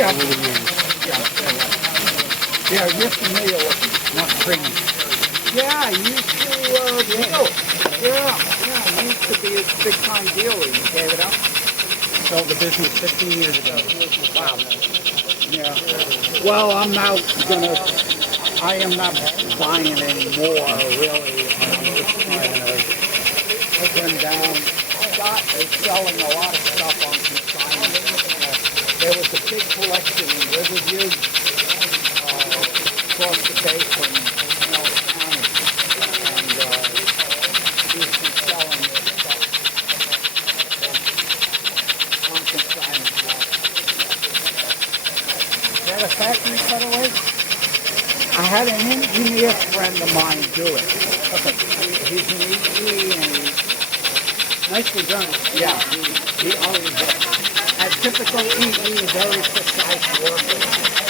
Yeah. Yeah, you're familiar with them. Not premium. Yeah, I used to deal. Yeah, I used to be a big time dealer. You gave it up? Sold the business 15 years ago. Wow. Yeah. Well, I am not buying anymore, really. I'm just trying to trim down. Scott is selling a lot of stuff on consignment. There was a big collection in Riverview, across the bay from Pinellas County, and he's been selling this stuff on consignment. Is that a factory cutaway? I had an engineer friend of mine do it. Okay. He's an EE and Nicely done. yeah, he always did. A typical EE, very precise work.